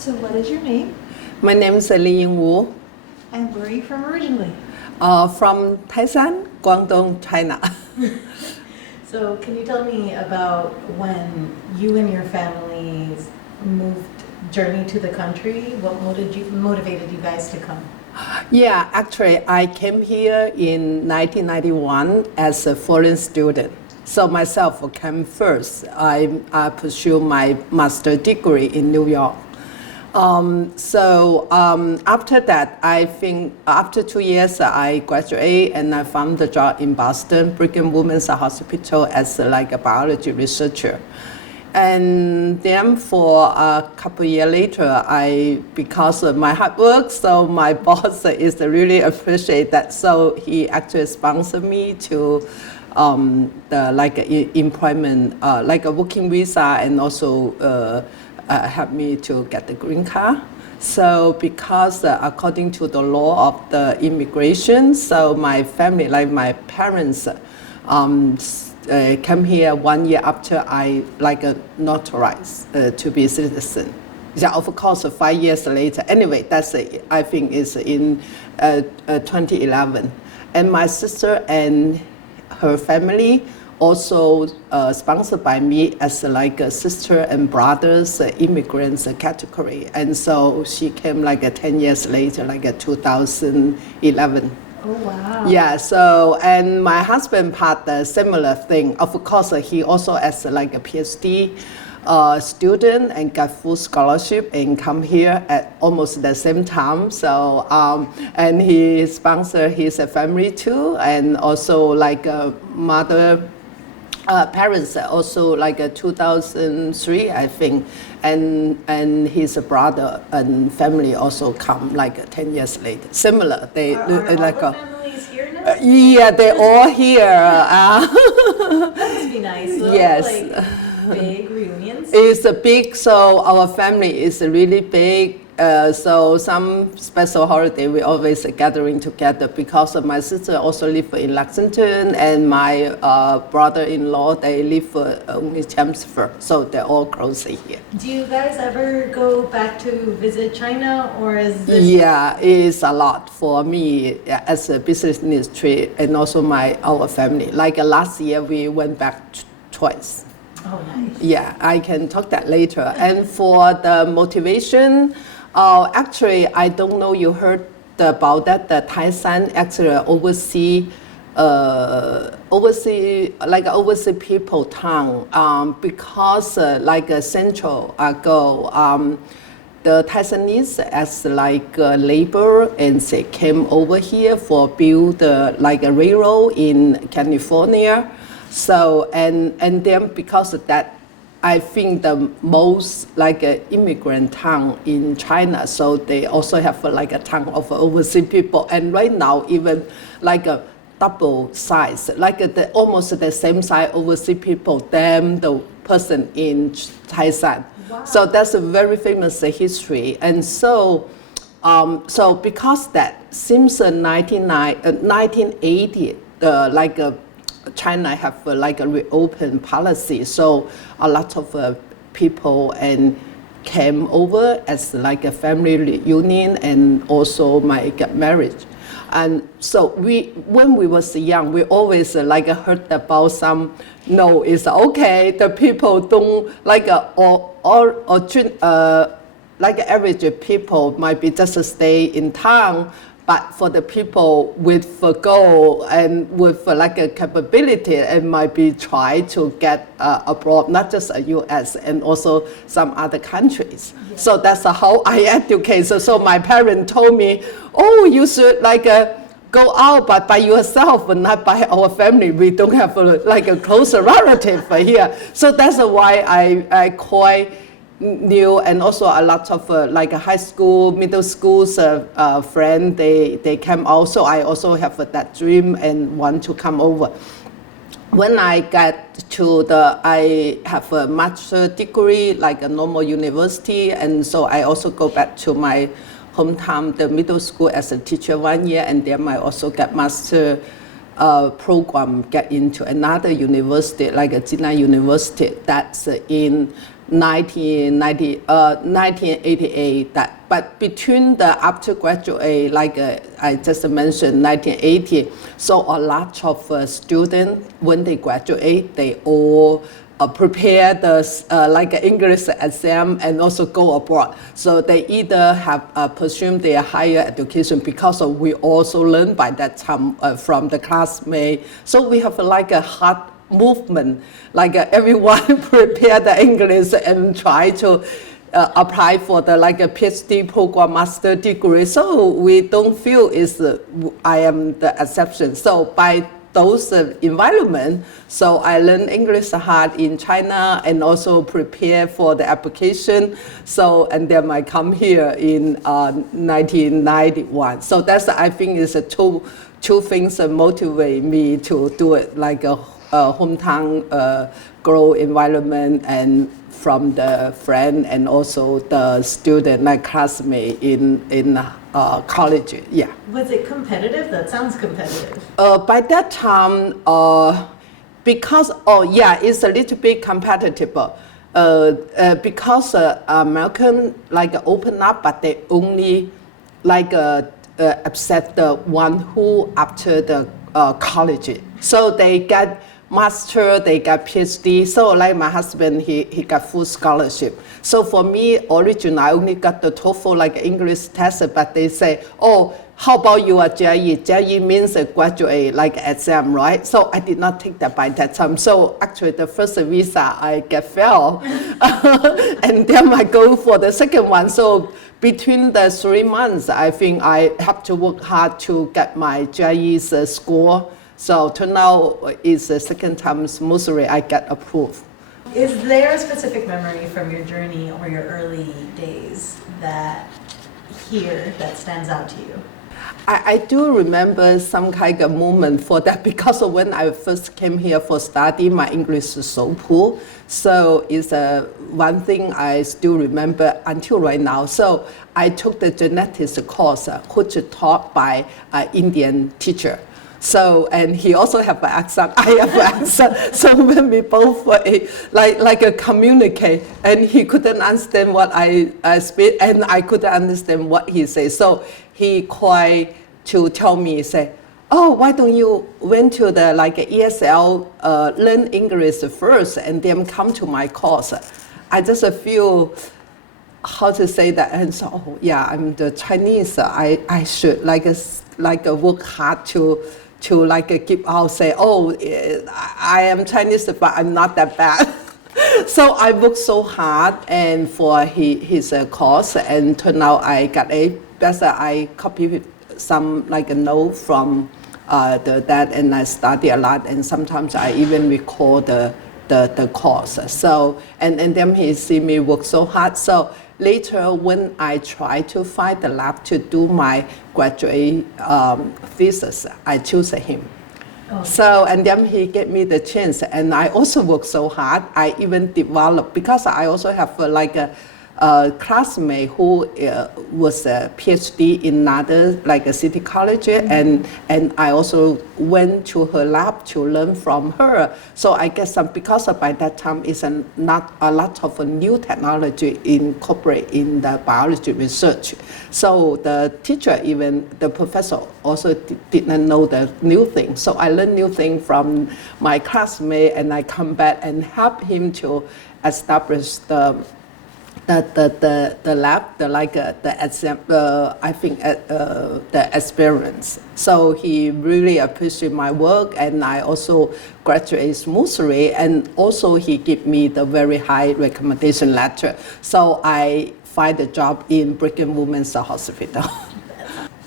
So what is your name? My name is Leeying Wu, And where are you from originally? from Taisan, Guangdong, China. So can you tell me about when you and your families journeyed to the country? What motivated you guys to come? Yeah, actually, I came here in 1991 as a foreign student. So myself came first. I pursued my master's degree in New York. After that, I think after 2 years, I graduated and I found a job in Boston, Brigham Women's Hospital as like a biology researcher. And then for a couple of years later, because of my hard work, so my boss is really appreciate that. So he actually sponsored me to employment, like a working visa, and also helped me to get the green card. So because according to the law of the immigration, so my family, like my parents, came here 1 year after I notarized to be citizen. Yeah, of course, 5 years later. Anyway, that's I think is in 2011, and my sister and her family also sponsored by me as like a sister and brothers immigrants category, and so she came like 10 years later, like 2011. Oh, wow. Yeah, so, and my husband part the similar thing. Of course, he also as like a PhD student and got full scholarship and come here at almost the same time. So, and he sponsored his family too, and also like parents also like 2003, I think, and his brother and family also come like 10 years later. Similar, they Are like all the families here now? yeah, they're all here. That must be nice. Little, Yes. like, big reunions. It's a big, so our family is really big. So some special holiday we always gathering together because of my sister also live in Lexington and my brother-in-law they live in Chelmsford, so they're all close here. Do you guys ever go back to visit China, or is this? Yeah, it's a lot for me as a business trip and also our family. Like last year we went back twice. Oh, nice. Yeah, I can talk that later. And for the motivation, actually, I don't know you heard about that. The Taisan actually oversee people town because like a central ago. The Taisanese as like labor and they came over here for build like a railroad in California. So and then because of that, I think the most like immigrant town in China. So they also have like a ton of overseas people, and right now even like a double size, like almost the same size overseas people than the person in Taisan. Wow. So that's a very famous history, and so because that since 1980, China have like a reopen policy, so a lot of people and came over as like a family reunion and also get married. And so when we was young, we always like heard about some, no, it's okay, the people don't like like average people might be just stay in town. But for the people with a goal and with like a capability, it might be try to get abroad, not just U.S. and also some other countries. Yeah. So that's how I educate. So my parents told me, oh, you should like go out, but by yourself, but not by our family. We don't have like a closer relative here. So that's why I quite new, and also a lot of like a high school, middle school's friend, they came out. So I also have that dream and want to come over. When I got to I have a master degree, like a normal university, and so I also go back to my hometown, the middle school as a teacher 1 year, and then I also got master program, get into another university, like a Jinan University, that's in 1988. But between the after graduate, like I just mentioned, 1980, so a lot of students, when they graduate, they all prepare the like English exam and also go abroad. So they either have pursued their higher education because we also learn by that time from the classmate. So we have like a hard movement, like everyone prepare the English and try to apply for the like a PhD program, master degree. So we don't feel I am the exception. So by those environment, so I learned English hard in China and also prepare for the application. So and then I come here in 1991. So that's I think is two things that motivate me to do it, like a hometown grow environment and from the friend and also the student, like classmate in college. Yeah. Was it competitive? That sounds competitive. By that time, because it's a little bit competitive. Because American like open up, but they only like accept the one who after the college. So they get master, they got PhD. So like my husband, he got full scholarship. So for me, originally I only got the TOEFL like English test, but they say, oh, how about your JE? JE means a graduate like exam, right? So I did not take that by that time. So actually the first visa I get failed, and then I go for the second one. So between the 3 months, I think I have to work hard to get my JE's score. So till now is the second time smoothly I get approved. Is there a specific memory from your journey or your early days that stands out to you? I do remember some kind of moment for that because of when I first came here for study, my English is so poor. So it's one thing I still remember until right now. So I took the genetics course, which is taught by an Indian teacher. So, and he also have an accent, I have an accent. So when we both communicate, and he couldn't understand what I speak, and I couldn't understand what he says. So he quite to tell me, say, oh, why don't you went to the like ESL, learn English first, and then come to my course. I just feel, how to say that, and so, oh yeah, I'm the Chinese, I should work hard to keep out, say, oh, I am Chinese, but I'm not that bad. So I worked so hard and for his course, and turned out I got A. Better I copied some like a note from that, and I study a lot, and sometimes I even record the course. So and then he see me work so hard. So later, when I try to find the lab to do my graduate thesis, I choose him. Oh. So, and then he gave me the chance, and I also worked so hard. I even developed, because I also have a classmate who was a PhD in another like a city college, and I also went to her lab to learn from her. So I guess because by that time is not a lot of new technology incorporated in the biology research. So the teacher, even the professor, also didn't know the new thing. So I learned new thing from my classmate, and I come back and help him to establish the lab, the experience. So he really appreciated my work, and I also graduated smoothly, and also he gave me the very high recommendation letter. So I find a job in Brigham Women's Hospital.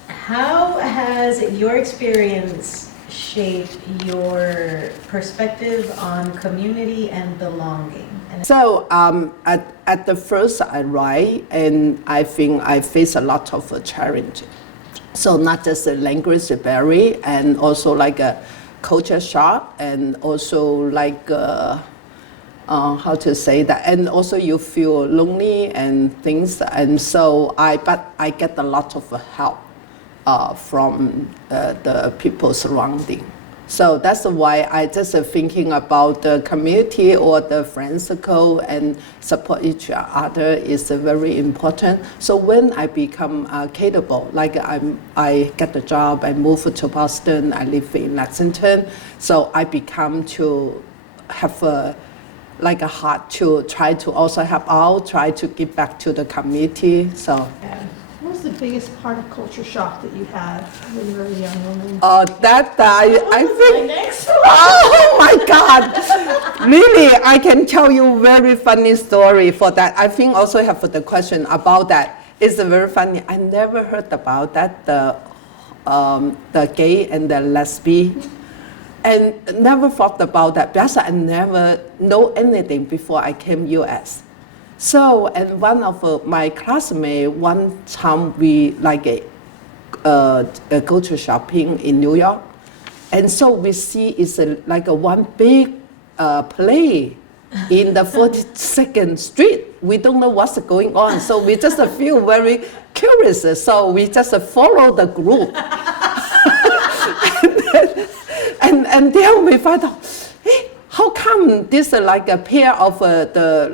How has your experience shaped your perspective on community and belonging? So at the first I write, and I think I face a lot of challenge. So not just the language barrier, and also like a culture shock, and also like how to say that, and also you feel lonely and things. And so but I get a lot of help from the people surrounding. So that's why I just thinking about the community or the friend circle and support each other is very important. So when I become capable, like I get the job, I move to Boston, I live in Lexington, so I become to have a heart to try to also help out, try to give back to the community. So. What was the biggest part of culture shock that you had when you were a young woman? That I think. Next. Oh my God! Really, I can tell you very funny story for that. I think also have the question about that. It's very funny. I never heard about that the gay and the lesbian, and never thought about that because I never know anything before I came U.S. So, and one of my classmates, one time we go to shopping in New York, and so we see it's like a one big play in the 42nd Street. We don't know what's going on, so we just feel very curious. So we just follow the group, and then we find out. How come this like a pair of the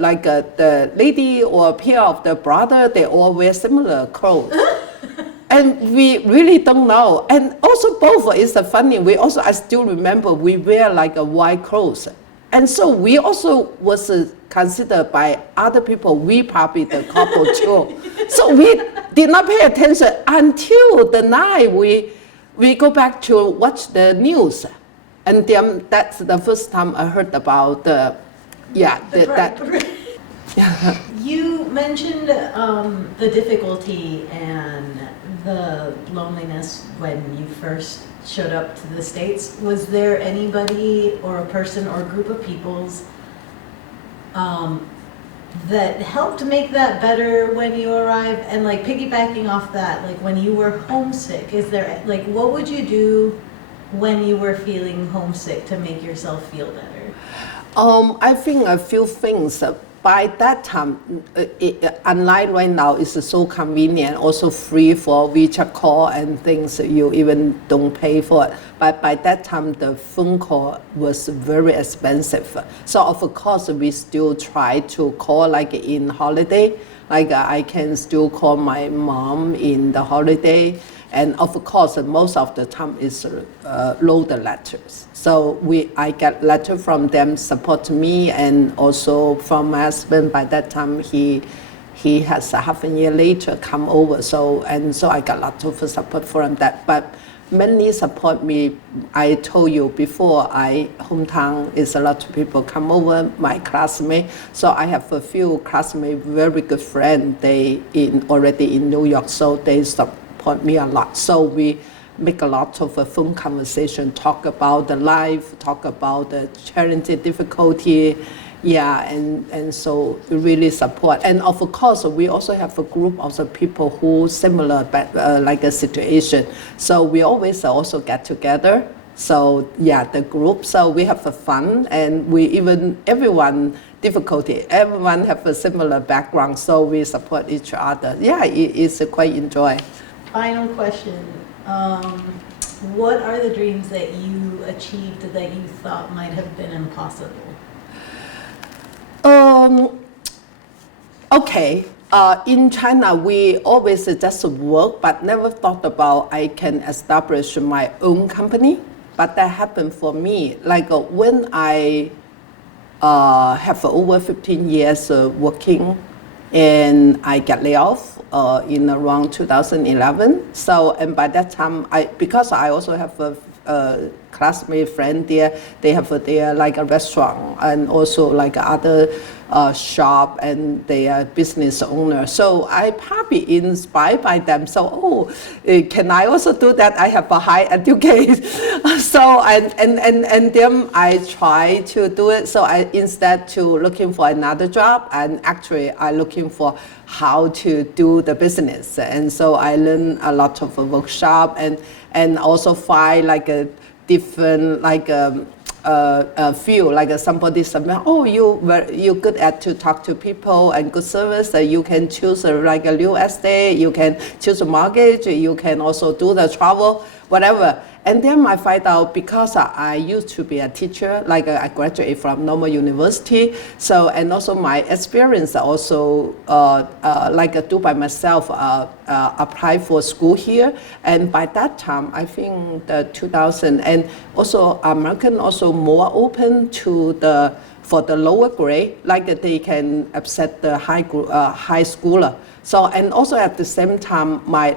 lady or a pair of the brother, they all wear similar clothes? And we really don't know. And also both is funny. I still remember we wear like a white clothes. And so we also was considered by other people, we probably the couple too. So we did not pay attention until the night we go back to watch the news. And then that's the first time I heard about that. You mentioned the difficulty and the loneliness when you first showed up to the States. Was there anybody or a person or a group of peoples that helped make that better when you arrived? And like piggybacking off that, like when you were homesick, is there like what would you do when you were feeling homesick to make yourself feel better? I think a few things. By that time, unlike right now, it's so convenient, also free for WeChat call and things you even don't pay for it. But by that time, the phone call was very expensive. So of course, we still try to call like in holiday. Like I can still call my mom in the holiday. And of course, most of the time is load the letters. So I get letter from them support me, and also from my husband. By that time, he has a half a year later come over. So I got lots of support from that. But mainly support me. I told you before, hometown is a lot of people come over. My classmate. So I have a few classmates, very good friends. They already in New York, so they support me a lot. So we make a lot of phone conversation, talk about the life, talk about the challenging difficulty, and so we really support. And of course, we also have a group of the people who similar like a situation. So we always also get together. So the group. So we have fun, and everyone have a similar background. So we support each other. It's quite enjoy. Final question. What are the dreams that you achieved that you thought might have been impossible? Okay. In China, we always just work, but never thought about I can establish my own company. But that happened for me. Like when I have over 15 years working, and I got laid off in around 2011. So, and by that time, because I also have a classmate friend there, they have their like a restaurant and also like other shop, and they are business owner. So I probably inspired by them. So, can I also do that? I have a high education. So, and then I try to do it. So instead to looking for another job, and actually I looking for how to do the business. And so I learned a lot of workshop, and also find like a different field, like somebody said, you good at to talk to people and good service. You can choose like a real estate, you can choose a mortgage, you can also do the travel. whatever. And then I find out because I used to be a teacher, like I graduated from normal university. So, and also my experience also like do by myself, apply for school here. And by that time, I think the 2000, and also American also more open to for the lower grade, like they can accept the high schooler. So, and also at the same time, my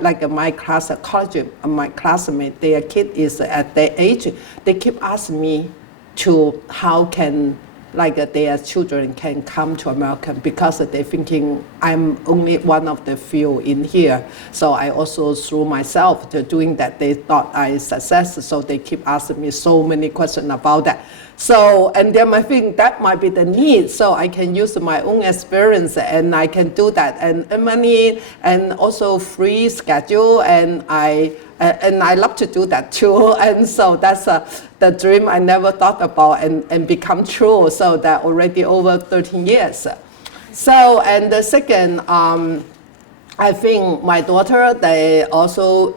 college, my classmate, their kid is at their age, they keep asking me to how can their children can come to America, because they're thinking I'm only one of the few in here. So I also through myself to doing that, they thought I success. So they keep asking me so many questions about that. So, and then I think that might be the need. So I can use my own experience and I can do that, and money, and also free schedule, and I love to do that too. And so that's the dream I never thought about and become true. So that already over 13 years. So, and the second, I think my daughter, they also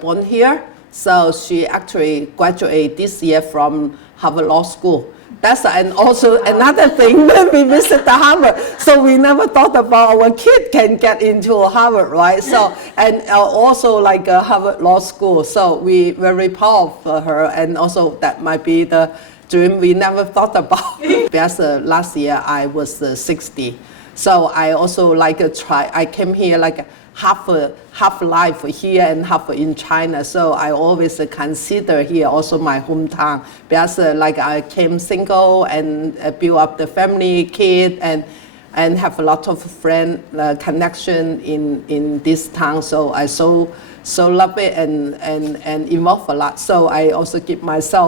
born here. So she actually graduated this year from Harvard Law School. That's and also another thing when we visit the Harvard. So we never thought about our kid can get into Harvard, right? So and also Harvard Law School. So we very proud of her, and also that might be the dream we never thought about. Because last year I was 60, so I also try. I came here half life here and half in China, so I always consider here also my hometown, because I came single and build up the family, kid, and have a lot of friend connection in this town. So I so love it and involve a lot. So I also give myself